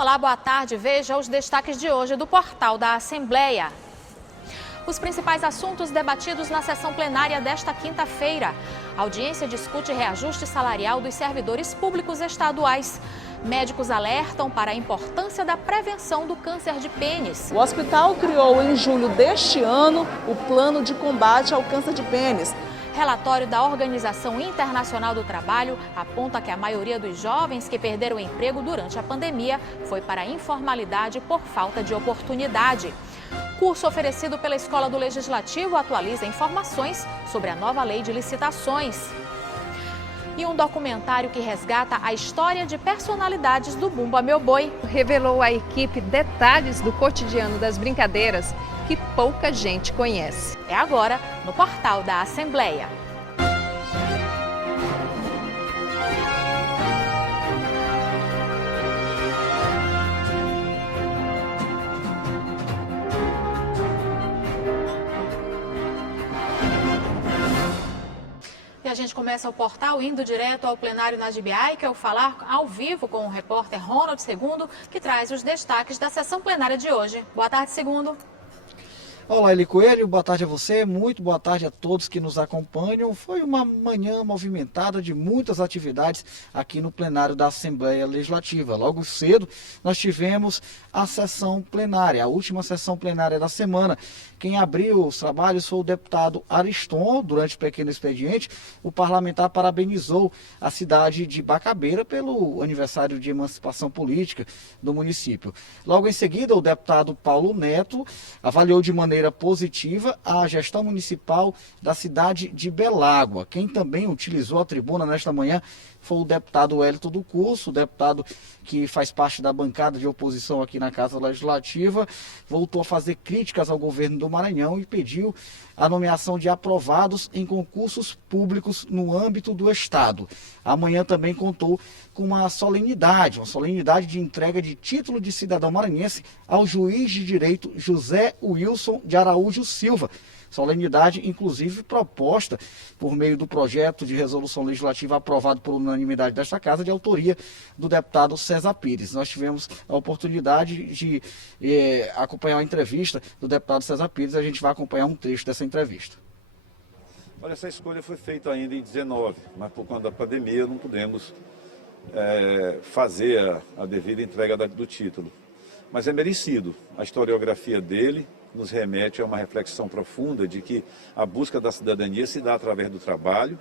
Olá, boa tarde. Veja os destaques de hoje do portal da Assembleia. Os principais assuntos debatidos na sessão plenária desta quinta-feira. A audiência discute reajuste salarial dos servidores públicos estaduais. Médicos alertam para a importância da prevenção do câncer de pênis. O hospital criou em julho deste ano o plano de combate ao câncer de pênis. Relatório da Organização Internacional do Trabalho aponta que a maioria dos jovens que perderam o emprego durante a pandemia foi para a informalidade por falta de oportunidade. Curso oferecido pela Escola do Legislativo atualiza informações sobre a nova lei de licitações. E um documentário que resgata a história de personalidades do Bumba Meu Boi revelou à equipe detalhes do cotidiano das brincadeiras que pouca gente conhece. É agora no portal da Assembleia. E a gente começa o portal indo direto ao plenário Najib Aikel, falar ao vivo com o repórter Ronald Segundo, que traz os destaques da sessão plenária de hoje. Boa tarde, Segundo. Olá, Eli Coelho, boa tarde a você, muito boa tarde a todos que nos acompanham. Foi uma manhã movimentada de muitas atividades aqui no plenário da Assembleia Legislativa. Logo cedo nós tivemos a sessão plenária, a última sessão plenária da semana. Quem abriu os trabalhos foi o deputado Ariston. Durante o pequeno expediente, o parlamentar parabenizou a cidade de Bacabeira pelo aniversário de emancipação política do município. Logo em seguida, o deputado Paulo Neto avaliou de maneira positiva a gestão municipal da cidade de Belágua. Quem também utilizou a tribuna nesta manhã foi o deputado Wellington do Curso, o deputado que faz parte da bancada de oposição aqui na Casa Legislativa, voltou a fazer críticas ao governo do Maranhão e pediu a nomeação de aprovados em concursos públicos no âmbito do Estado. Amanhã também contou com uma solenidade de entrega de título de cidadão maranhense ao juiz de direito José Wilson de Araújo Silva. Solenidade, inclusive, proposta por meio do projeto de resolução legislativa aprovado por unanimidade desta casa, de autoria do deputado César Pires. Nós tivemos a oportunidade de acompanhar a entrevista do deputado César Pires. A gente vai acompanhar um trecho dessa entrevista. Olha, essa escolha foi feita ainda em 19, mas por conta da pandemia não pudemos fazer a devida entrega do título. Mas é merecido. A historiografia dele nos remete a uma reflexão profunda de que a busca da cidadania se dá através do trabalho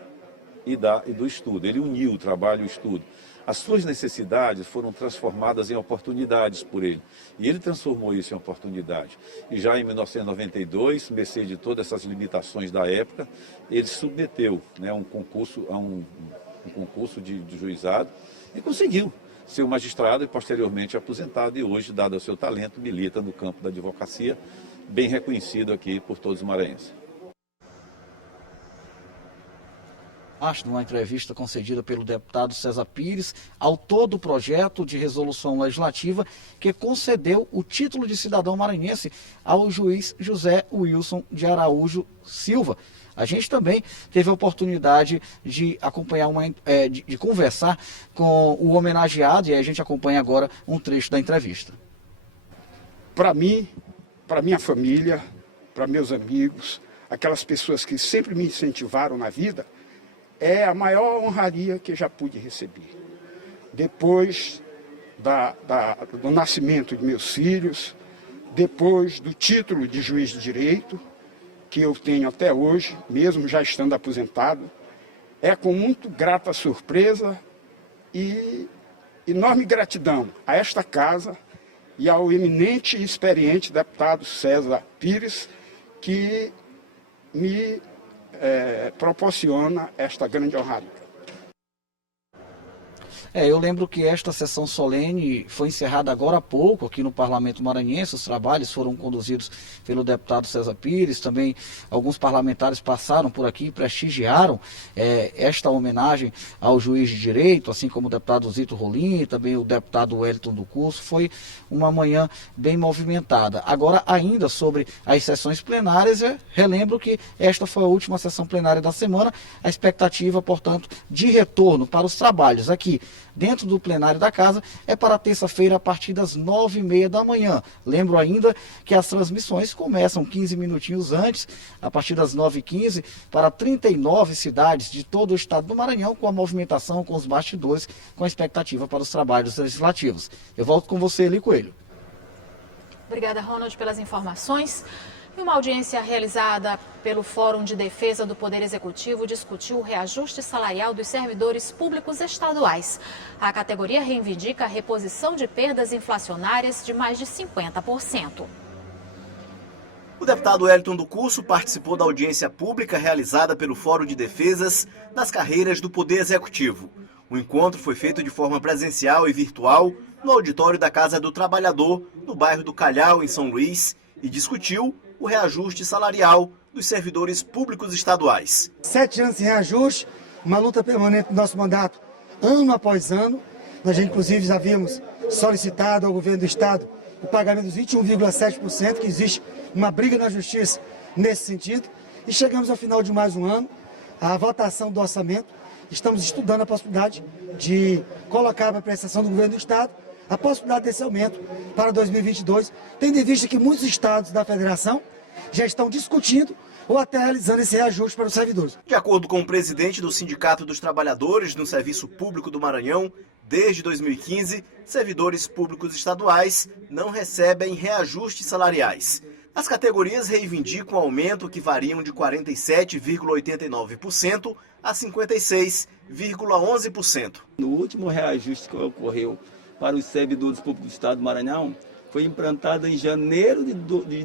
e do estudo. Ele uniu o trabalho e o estudo. As suas necessidades foram transformadas em oportunidades por ele. E ele transformou isso em oportunidade. E já em 1992, mercê de todas essas limitações da época, ele submeteu um concurso a um concurso de juizado e conseguiu ser magistrado e posteriormente aposentado. E hoje, dado o seu talento, milita no campo da advocacia, bem reconhecido aqui por todos os maranhenses. Numa entrevista concedida pelo deputado César Pires, autor do projeto de resolução legislativa que concedeu o título de cidadão maranhense ao juiz José Wilson de Araújo Silva. A gente também teve a oportunidade de acompanhar de conversar com o homenageado, e a gente acompanha agora um trecho da entrevista. Para mim, para minha família, para meus amigos, aquelas pessoas que sempre me incentivaram na vida, é a maior honraria que já pude receber. Depois do nascimento de meus filhos, depois do título de juiz de direito, que eu tenho até hoje, mesmo já estando aposentado, é com muito grata surpresa e enorme gratidão a esta casa e ao eminente e experiente deputado César Pires, que me proporciona esta grande honraria. Eu lembro que esta sessão solene foi encerrada agora há pouco aqui no Parlamento Maranhense. Os trabalhos foram conduzidos pelo deputado César Pires. Também alguns parlamentares passaram por aqui e prestigiaram esta homenagem ao juiz de direito, assim como o deputado Zito Rolim e também o deputado Wellington do Curso. Foi uma manhã bem movimentada. Agora, ainda sobre as sessões plenárias, relembro que esta foi a última sessão plenária da semana. A expectativa, portanto, de retorno para os trabalhos aqui dentro do plenário da casa é para terça-feira a partir das 9h30 da manhã. Lembro ainda que as transmissões começam 15 minutinhos antes, a partir das 9h15, para 39 cidades de todo o estado do Maranhão, com a movimentação, com os bastidores, com a expectativa para os trabalhos legislativos. Eu volto com você, Eli Coelho. Obrigada, Ronald, pelas informações. E uma audiência realizada pelo Fórum de Defesa do Poder Executivo discutiu o reajuste salarial dos servidores públicos estaduais. A categoria reivindica a reposição de perdas inflacionárias de mais de 50%. O deputado Wellington do Curso participou da audiência pública realizada pelo Fórum de Defesas das Carreiras do Poder Executivo. O encontro foi feito de forma presencial e virtual no auditório da Casa do Trabalhador, no bairro do Calhau, em São Luís, e discutiu o reajuste salarial dos servidores públicos estaduais. 7 anos sem reajuste, uma luta permanente do nosso mandato, ano após ano. Nós, inclusive, já havíamos solicitado ao governo do estado o pagamento dos 21,7%, que existe uma briga na justiça nesse sentido. E chegamos ao final de mais um ano, a votação do orçamento. Estamos estudando a possibilidade de colocar para a prestação do governo do estado a possibilidade desse aumento para 2022, tendo em vista que muitos estados da federação já estão discutindo ou até realizando esse reajuste para os servidores. De acordo com o presidente do Sindicato dos Trabalhadores no Serviço Público do Maranhão, desde 2015, servidores públicos estaduais não recebem reajustes salariais. As categorias reivindicam aumento que variam de 47,89% a 56,11%. No último reajuste que ocorreu para os servidores públicos do estado do Maranhão, foi implantada em janeiro de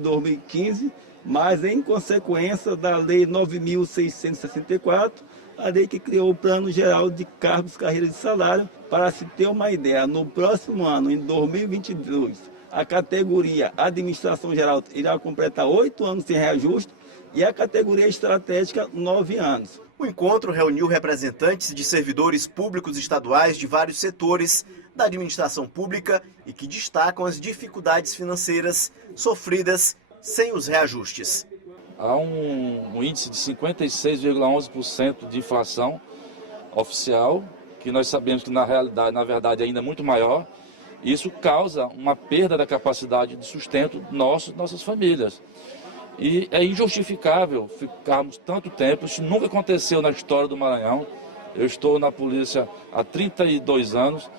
2015, mas em consequência da Lei 9.664, a lei que criou o Plano Geral de Cargos, Carreiras e Salário. Para se ter uma ideia, no próximo ano, em 2022, a categoria Administração Geral irá completar 8 anos sem reajuste e a categoria Estratégica 9 anos. O encontro reuniu representantes de servidores públicos estaduais de vários setores da administração pública e que destacam as dificuldades financeiras sofridas sem os reajustes. Há um índice de 56,11% de inflação oficial, que nós sabemos que na realidade, na verdade, ainda é muito maior. Isso causa uma perda da capacidade de sustento nossas famílias. E é injustificável ficarmos tanto tempo, isso nunca aconteceu na história do Maranhão. Eu estou na polícia há 32 anos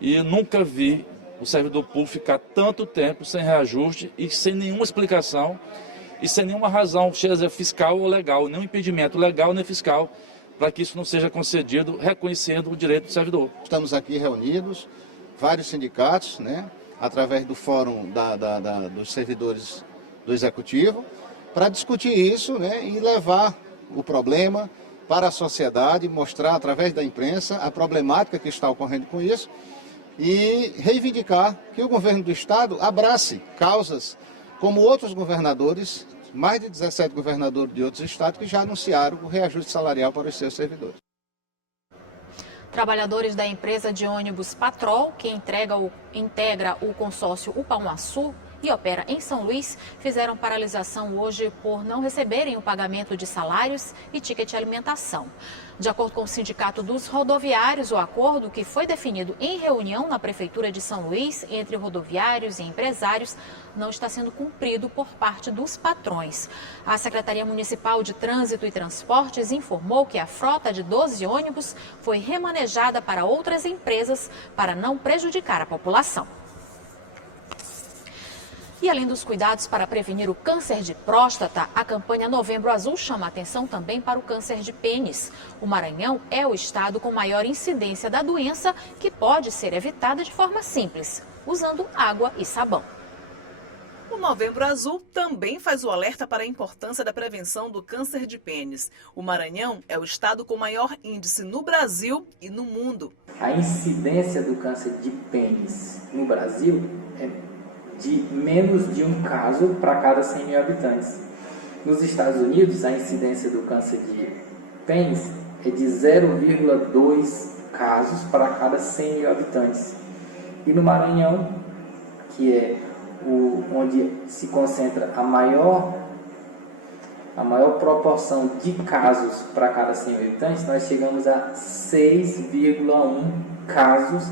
e nunca vi o servidor público ficar tanto tempo sem reajuste e sem nenhuma explicação e sem nenhuma razão, seja fiscal ou legal, nenhum impedimento legal nem fiscal, para que isso não seja concedido, reconhecendo o direito do servidor. Estamos aqui reunidos, vários sindicatos, através do Fórum dos Servidores do Executivo, para discutir isso e levar o problema para a sociedade, mostrar através da imprensa a problemática que está ocorrendo com isso e reivindicar que o governo do estado abrace causas como outros governadores, mais de 17 governadores de outros estados que já anunciaram o reajuste salarial para os seus servidores. Trabalhadores da empresa de ônibus Patrol, que integra o consórcio Upauaçu e opera em São Luís, fizeram paralisação hoje por não receberem o pagamento de salários e ticket de alimentação. De acordo com o Sindicato dos Rodoviários, o acordo, que foi definido em reunião na Prefeitura de São Luís entre rodoviários e empresários, não está sendo cumprido por parte dos patrões. A Secretaria Municipal de Trânsito e Transportes informou que a frota de 12 ônibus foi remanejada para outras empresas para não prejudicar a população. E além dos cuidados para prevenir o câncer de próstata, a campanha Novembro Azul chama a atenção também para o câncer de pênis. O Maranhão é o estado com maior incidência da doença, que pode ser evitada de forma simples, usando água e sabão. O Novembro Azul também faz o alerta para a importância da prevenção do câncer de pênis. O Maranhão é o estado com maior índice no Brasil e no mundo. A incidência do câncer de pênis no Brasil é de menos de um caso para cada 100 mil habitantes. Nos Estados Unidos, a incidência do câncer de pênis é de 0,2 casos para cada 100 mil habitantes. E no Maranhão, que é onde se concentra a maior proporção de casos para cada 100 mil habitantes, nós chegamos a 6,1 casos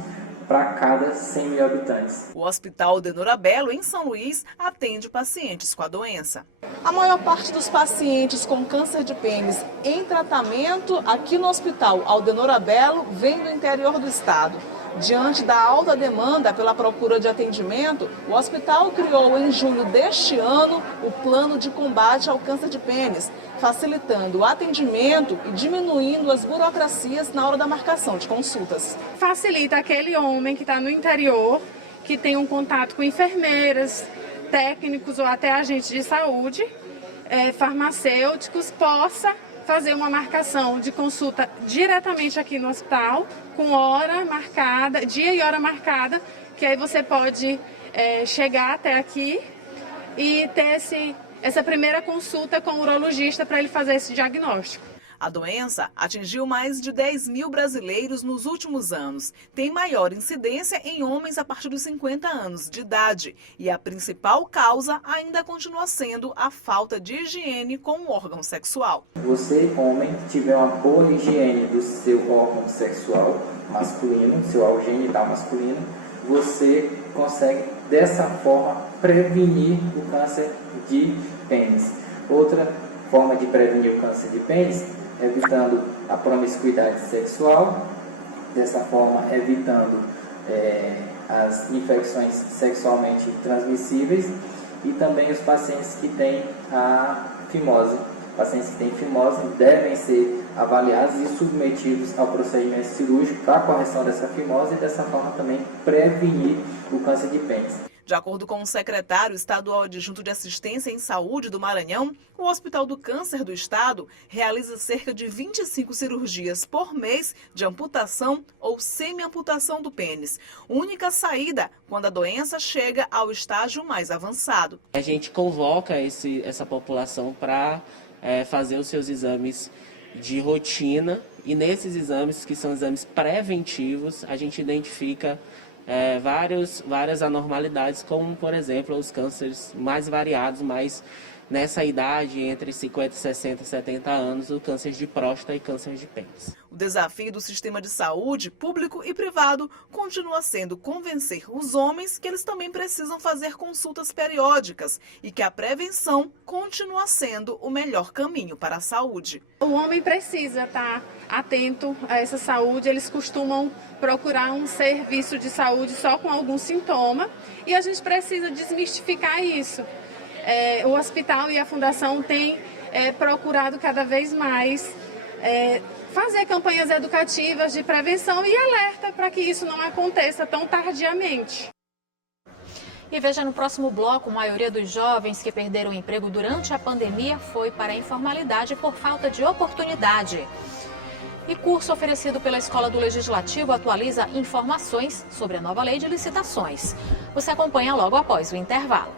para cada 100 mil habitantes. O Hospital Aldenora Belo, em São Luís, atende pacientes com a doença. A maior parte dos pacientes com câncer de pênis em tratamento aqui no Hospital Aldenora Belo vem do interior do estado. Diante da alta demanda pela procura de atendimento, o hospital criou em julho deste ano o plano de combate ao câncer de pênis, facilitando o atendimento e diminuindo as burocracias na hora da marcação de consultas. Facilita aquele homem que está no interior, que tem um contato com enfermeiras, técnicos ou até agentes de saúde, farmacêuticos, possa fazer uma marcação de consulta diretamente aqui no hospital, com hora marcada, dia e hora marcada, que aí você pode chegar até aqui e ter essa primeira consulta com o urologista para ele fazer esse diagnóstico. A doença atingiu mais de 10 mil brasileiros nos últimos anos. Tem maior incidência em homens a partir dos 50 anos de idade. E a principal causa ainda continua sendo a falta de higiene com o órgão sexual. Você, homem, que tiver uma boa higiene do seu órgão sexual masculino, seu órgão genital masculino, você consegue, dessa forma, prevenir o câncer de pênis. Outra forma de prevenir o câncer de pênis, evitando a promiscuidade sexual, dessa forma evitando as infecções sexualmente transmissíveis e também os pacientes que têm a fimose. Pacientes que têm fimose devem ser avaliados e submetidos ao procedimento cirúrgico para a correção dessa fimose e dessa forma também prevenir o câncer de pênis. De acordo com o secretário estadual adjunto de Assistência em Saúde do Maranhão, o Hospital do Câncer do Estado realiza cerca de 25 cirurgias por mês de amputação ou semi-amputação do pênis. Única saída quando a doença chega ao estágio mais avançado. A gente convoca essa população para fazer os seus exames de rotina e nesses exames, que são exames preventivos, a gente identifica várias anormalidades, como, por exemplo, os cânceres mais variados, mas nessa idade, entre 50, 60 e 70 anos, o câncer de próstata e câncer de pênis. O desafio do sistema de saúde, público e privado, continua sendo convencer os homens que eles também precisam fazer consultas periódicas e que a prevenção continua sendo o melhor caminho para a saúde. O homem precisa estar atento a essa saúde, eles costumam procurar um serviço de saúde só com algum sintoma e a gente precisa desmistificar isso. O hospital e a fundação têm procurado cada vez mais fazer campanhas educativas de prevenção e alerta para que isso não aconteça tão tardiamente. E veja no próximo bloco, a maioria dos jovens que perderam o emprego durante a pandemia foi para a informalidade por falta de oportunidade. E curso oferecido pela Escola do Legislativo atualiza informações sobre a nova lei de licitações. Você acompanha logo após o intervalo.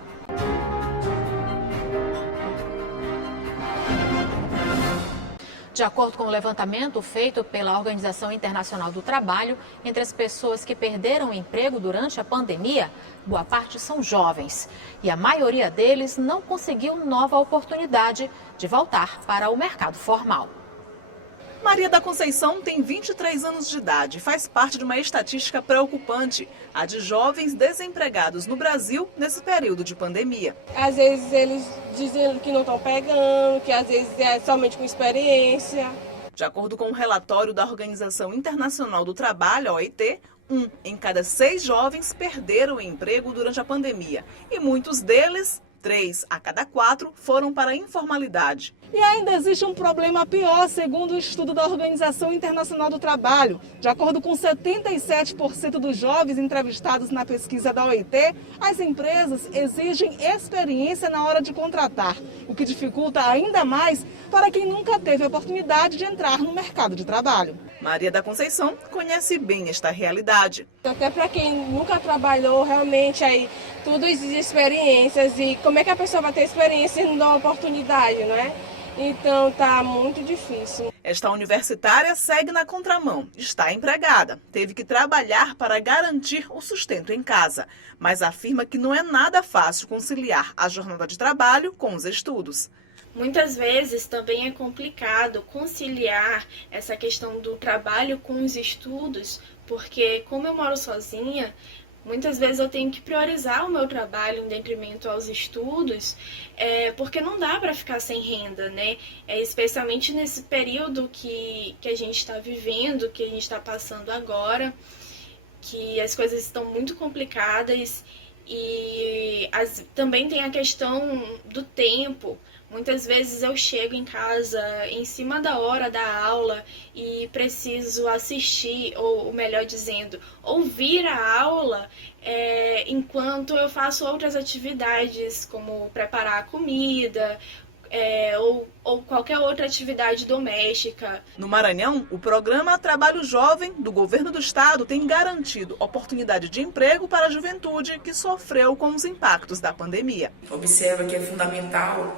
De acordo com o levantamento feito pela Organização Internacional do Trabalho, entre as pessoas que perderam o emprego durante a pandemia, boa parte são jovens. E a maioria deles não conseguiu nova oportunidade de voltar para o mercado formal. Maria da Conceição tem 23 anos de idade e faz parte de uma estatística preocupante, a de jovens desempregados no Brasil nesse período de pandemia. Às vezes eles dizem que não estão pegando, que às vezes é somente com experiência. De acordo com um relatório da Organização Internacional do Trabalho, a OIT, 1 em cada 6 jovens perderam o emprego durante a pandemia e muitos deles, 3 a cada 4, foram para a informalidade. E ainda existe um problema pior, segundo o estudo da Organização Internacional do Trabalho. De acordo com 77% dos jovens entrevistados na pesquisa da OIT, as empresas exigem experiência na hora de contratar, o que dificulta ainda mais para quem nunca teve a oportunidade de entrar no mercado de trabalho. Maria da Conceição conhece bem esta realidade. Até para quem nunca trabalhou, realmente aí tudo exige experiências e como é que a pessoa vai ter experiência e não dá uma oportunidade, não é? Então tá muito difícil. Esta universitária segue na contramão, está empregada, teve que trabalhar para garantir o sustento em casa, mas afirma que não é nada fácil conciliar a jornada de trabalho com os estudos. Muitas vezes também é complicado conciliar essa questão do trabalho com os estudos, porque como eu moro sozinha, muitas vezes eu tenho que priorizar o meu trabalho em detrimento aos estudos, porque não dá para ficar sem renda, né? Especialmente nesse período que a gente está vivendo, que a gente está passando agora, que as coisas estão muito complicadas e também tem a questão do tempo. Muitas vezes eu chego em casa em cima da hora da aula e preciso assistir, ou melhor dizendo, ouvir a aula enquanto eu faço outras atividades, como preparar a comida, ou qualquer outra atividade doméstica. No Maranhão, o programa Trabalho Jovem do Governo do Estado tem garantido oportunidade de emprego para a juventude que sofreu com os impactos da pandemia. Observa que é fundamental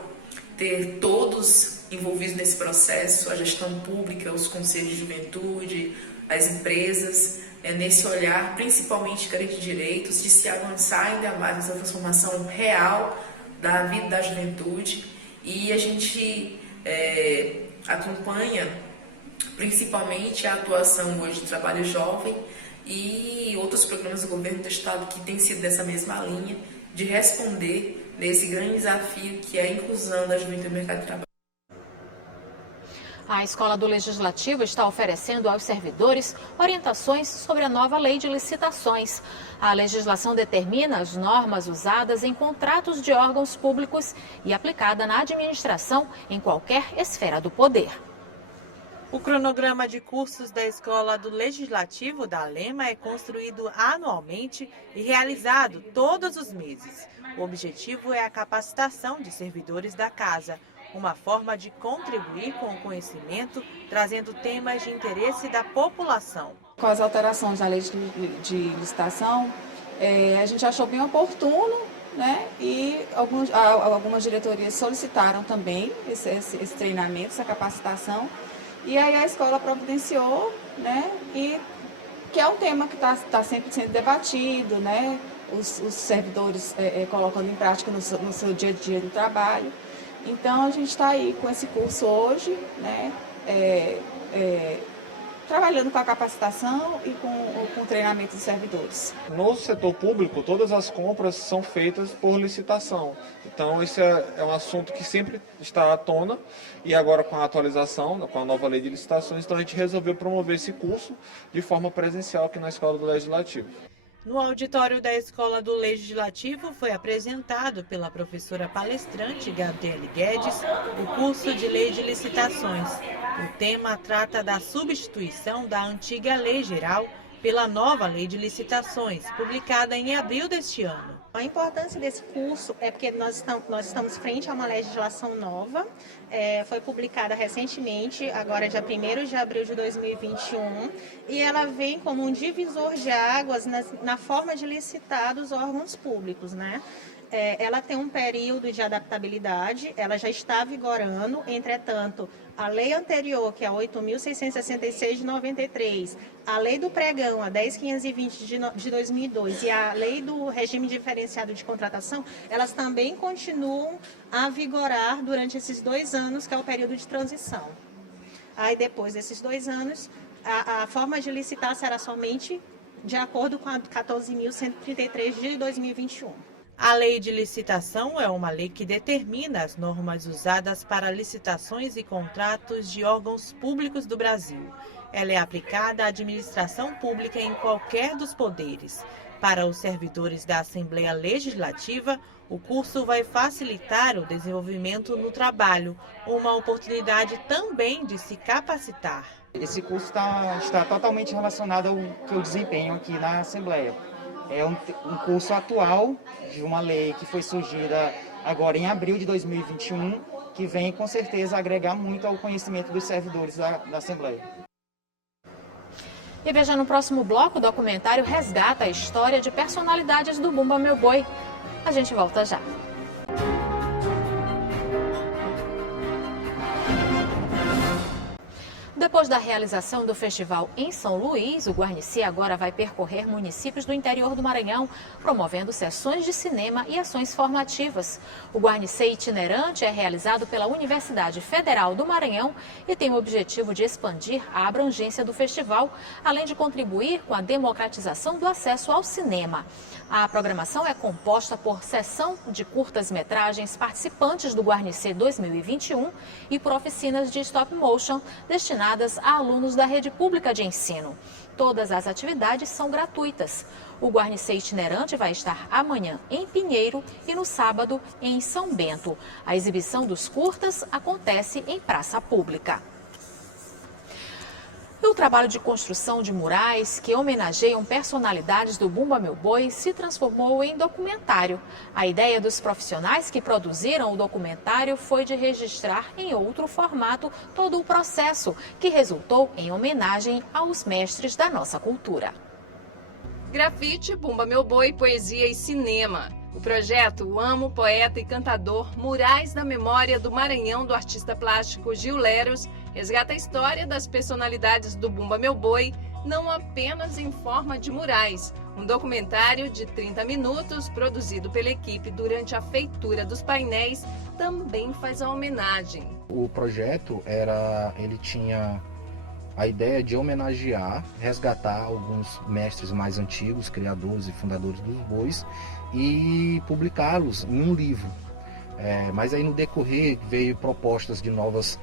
ter todos envolvidos nesse processo, a gestão pública, os conselhos de juventude, as empresas, nesse olhar, principalmente carente de direitos, de se avançar ainda mais nessa transformação real da vida da juventude. E a gente acompanha principalmente a atuação hoje de Trabalho Jovem e outros programas do Governo do Estado que têm sido dessa mesma linha, de responder nesse grande desafio que é a inclusão da juventude no mercado de trabalho. A Escola do Legislativo está oferecendo aos servidores orientações sobre a nova lei de licitações. A legislação determina as normas usadas em contratos de órgãos públicos e aplicada na administração em qualquer esfera do poder. O cronograma de cursos da Escola do Legislativo da Alema é construído anualmente e realizado todos os meses. O objetivo é a capacitação de servidores da casa, uma forma de contribuir com o conhecimento, trazendo temas de interesse da população. Com as alterações da lei de licitação, a gente achou bem oportuno, né? E algumas diretorias solicitaram também esse treinamento, essa capacitação. E aí a escola providenciou, né? E que é um tema que está sempre sendo debatido, né? Os servidores colocando em prática no seu dia a dia do trabalho. Então a gente está aí com esse curso hoje, né? Trabalhando com a capacitação e com o treinamento dos servidores. No setor público, todas as compras são feitas por licitação. Então, esse é um assunto que sempre está à tona. E agora, com a atualização, com a nova lei de licitações, então a gente resolveu promover esse curso de forma presencial aqui na Escola do Legislativo. No auditório da Escola do Legislativo foi apresentado pela professora palestrante Gabriele Guedes o curso de Lei de Licitações. O tema trata da substituição da antiga Lei Geral pela nova Lei de Licitações, publicada em abril deste ano. A importância desse curso é porque nós estamos frente a uma legislação nova, foi publicada recentemente, agora dia 1º de abril de 2021, e ela vem como um divisor de águas na forma de licitar dos órgãos públicos, né? Ela tem um período de adaptabilidade, ela já está vigorando, entretanto, a lei anterior, que é a 8.666 de 93, a lei do pregão, a 10.520 de 2002 e a lei do regime diferenciado de contratação, elas também continuam a vigorar durante esses 2 anos, que é o período de transição. Aí depois desses 2 anos, a forma de licitar será somente de acordo com a 14.133 de 2021. A lei de licitação é uma lei que determina as normas usadas para licitações e contratos de órgãos públicos do Brasil. Ela é aplicada à administração pública em qualquer dos poderes. Para os servidores da Assembleia Legislativa, o curso vai facilitar o desenvolvimento no trabalho, uma oportunidade também de se capacitar. Esse curso está totalmente relacionado ao que eu desempenho aqui na Assembleia. É um curso atual de uma lei que foi surgida agora em abril de 2021, que vem com certeza agregar muito ao conhecimento dos servidores da Assembleia. E veja no próximo bloco, o documentário resgata a história de personalidades do Bumba Meu Boi. A gente volta já. Depois da realização do festival em São Luís, o Guarnici agora vai percorrer municípios do interior do Maranhão, promovendo sessões de cinema e ações formativas. O Guarnici itinerante é realizado pela Universidade Federal do Maranhão e tem o objetivo de expandir a abrangência do festival, além de contribuir com a democratização do acesso ao cinema. A programação é composta por sessão de curtas-metragens participantes do Guarnici 2021 e por oficinas de stop motion destinadas a alunos da rede pública de ensino. Todas as atividades são gratuitas. O Guarnici itinerante vai estar amanhã em Pinheiro e no sábado em São Bento. A exibição dos curtas acontece em praça pública. O trabalho de construção de murais que homenageiam personalidades do Bumba Meu Boi se transformou em documentário. A ideia dos profissionais que produziram o documentário foi de registrar em outro formato todo o processo, que resultou em homenagem aos mestres da nossa cultura. Grafite, Bumba Meu Boi, poesia e cinema. O projeto Amo, Poeta e Cantador, Murais da Memória do Maranhão, do artista plástico Gil Leros, resgata a história das personalidades do Bumba Meu Boi, não apenas em forma de murais. Um documentário de 30 minutos, produzido pela equipe durante a feitura dos painéis, também faz a homenagem. O projeto ele tinha a ideia de homenagear, resgatar alguns mestres mais antigos, criadores e fundadores dos bois, e publicá-los em um livro. Mas aí no decorrer veio propostas de novas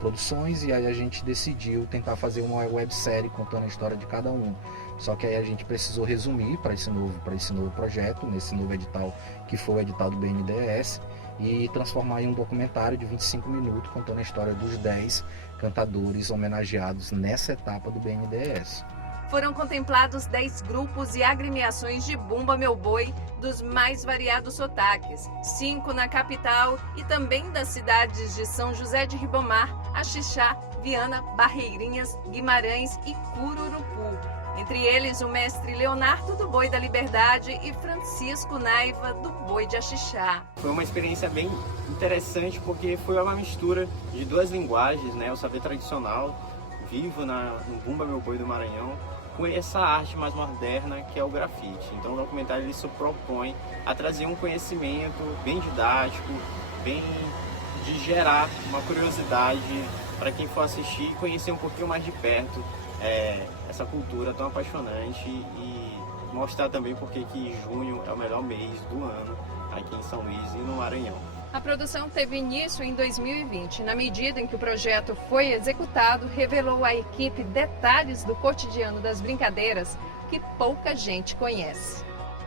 produções, e aí a gente decidiu tentar fazer uma websérie contando a história de cada um. Só que aí a gente precisou resumir para esse novo projeto, nesse novo edital, que foi o edital do BNDES, e transformar em um documentário de 25 minutos contando a história dos 10 cantadores homenageados nessa etapa do BNDES. Foram contemplados 10 grupos e agremiações de Bumba Meu Boi dos mais variados sotaques, 5 na capital e também das cidades de São José de Ribamar, Axixá, Viana, Barreirinhas, Guimarães e Cururupu. Entre eles, o mestre Leonardo do Boi da Liberdade e Francisco Naiva do Boi de Axixá. Foi uma experiência bem interessante porque foi uma mistura de duas linguagens, né? O saber tradicional, vivo no Bumba Meu Boi do Maranhão, com essa arte mais moderna que é o grafite. Então o documentário ele se propõe a trazer um conhecimento bem didático, bem de gerar uma curiosidade para quem for assistir e conhecer um pouquinho mais de perto essa cultura tão apaixonante e mostrar também porque que junho é o melhor mês do ano aqui em São Luís e no Maranhão. A produção teve início em 2020. Na medida em que o projeto foi executado, revelou à equipe detalhes do cotidiano das brincadeiras que pouca gente conhece.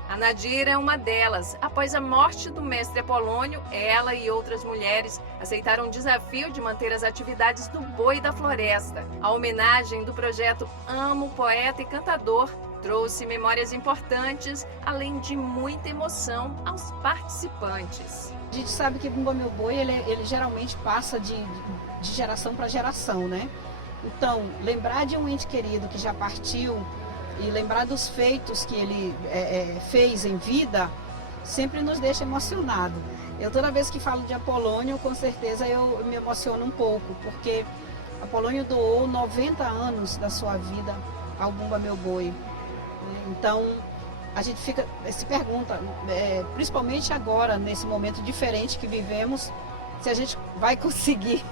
A Nadira é uma delas. Após a morte do mestre Apolônio, ela e outras mulheres aceitaram o desafio de manter as atividades do Boi da Floresta. A homenagem do projeto Amo, Poeta e Cantador trouxe memórias importantes, além de muita emoção aos participantes. A gente sabe que o Bumba Meu Boi, ele geralmente passa de geração para geração, né? Então, lembrar de um ente querido que já partiu e lembrar dos feitos que ele fez em vida, sempre nos deixa emocionado. Toda vez que falo de Apolônio, com certeza eu me emociono um pouco, porque Apolônio doou 90 anos da sua vida ao Bumba Meu Boi. Então, a gente se pergunta, principalmente agora, nesse momento diferente que vivemos, se a gente vai conseguir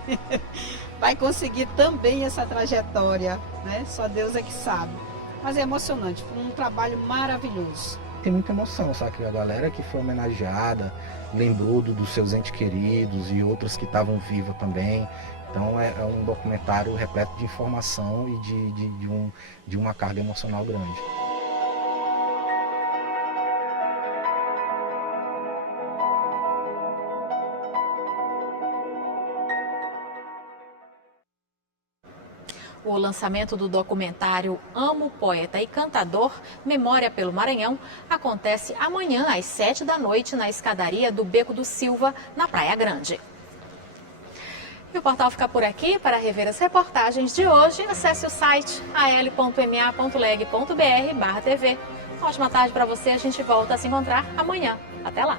também essa trajetória, né? Só Deus é que sabe. Mas é emocionante, foi um trabalho maravilhoso. Tem muita emoção, sabe? A galera que foi homenageada lembrou dos seus entes queridos e outros que estavam vivos também. Então é um documentário repleto de informação e de uma carga emocional grande. O lançamento do documentário Amo, Poeta e Cantador, Memória pelo Maranhão, acontece amanhã às 7 da noite na escadaria do Beco do Silva, na Praia Grande. E o portal fica por aqui. Para rever as reportagens de hoje, acesse o site al.ma.leg.br/tv. Ótima tarde para você, a gente volta a se encontrar amanhã. Até lá!